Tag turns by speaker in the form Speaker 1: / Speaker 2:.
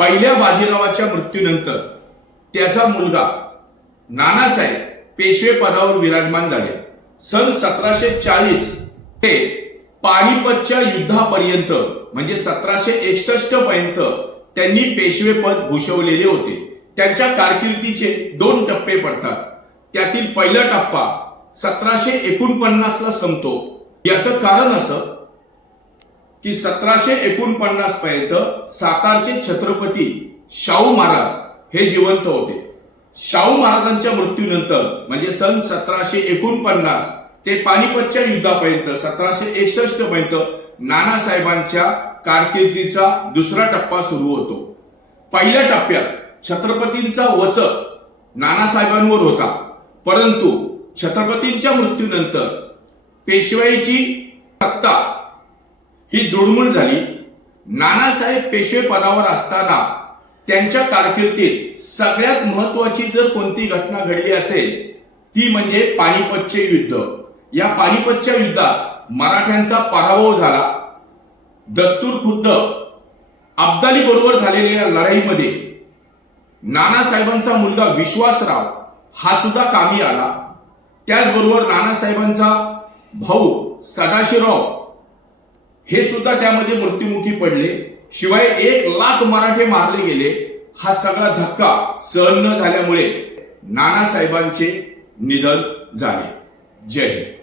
Speaker 1: पहिल्या बाजीरावाच्या मृत्यूनंतर त्याचा मुलगा नानासाहेब पेशवे पदावर विराजमान झाले. सन सतराशे चाळीस ते पानिपतच्या युद्धापर्यंत म्हणजे सतराशे एकसष्ट पर्यंत त्यांनी पेशवे पद भूषवलेले होते. त्यांच्या कारकिर्दीचे दोन टप्पे पडतात. त्यातील पहिला टप्पा सतराशे एकोणपन्नास ला संपतो. याचं कारण असं की सतराशे एकोणपन्नास पर्यंत सातारचे छत्रपती शाहू महाराज हे जिवंत होते. शाहू महाराजांच्या मृत्यूनंतर म्हणजे सन सतराशे एकोणपन्नास ते पानिपतच्या युद्धापर्यंत सतराशे एकसष्ट पर्यंत नानासाहेबांच्या कारकिर्दीचा दुसरा टप्पा सुरू होतो. पहिल्या टप्प्यात छत्रपतींचा वचक नानासाहेबांवर होता. परंतु छत्रपतींच्या मृत्यूनंतर पेशवाईची सत्ता ही दुडमुळ झाली. नानासाहेब पेशवे पदावर असताना त्यांच्या कारकिर्दीत सगळ्यात महत्वाची जर कोणती घटना घडली असेल ती म्हणजे पानिपतचे युद्ध. या पानिपतच्या युद्धात मराठ्यांचा पराभव झाला. दस्तूर खुद्द अब्दाली बरोबर झालेल्या लढाईमध्ये नानासाहेबांचा मुलगा विश्वासराव हा सुद्धा कामी आला. त्याचबरोबर नानासाहेबांचा भाऊ सदाशिवराव हे सुद्धा त्यामध्ये मृत्युमुखी पडले. शिवाय एक लाख मराठे मारले गेले. हा सगळा धक्का सहन न झाल्यामुळे नानासाहेबांचे निधन झाले. जय हिंद.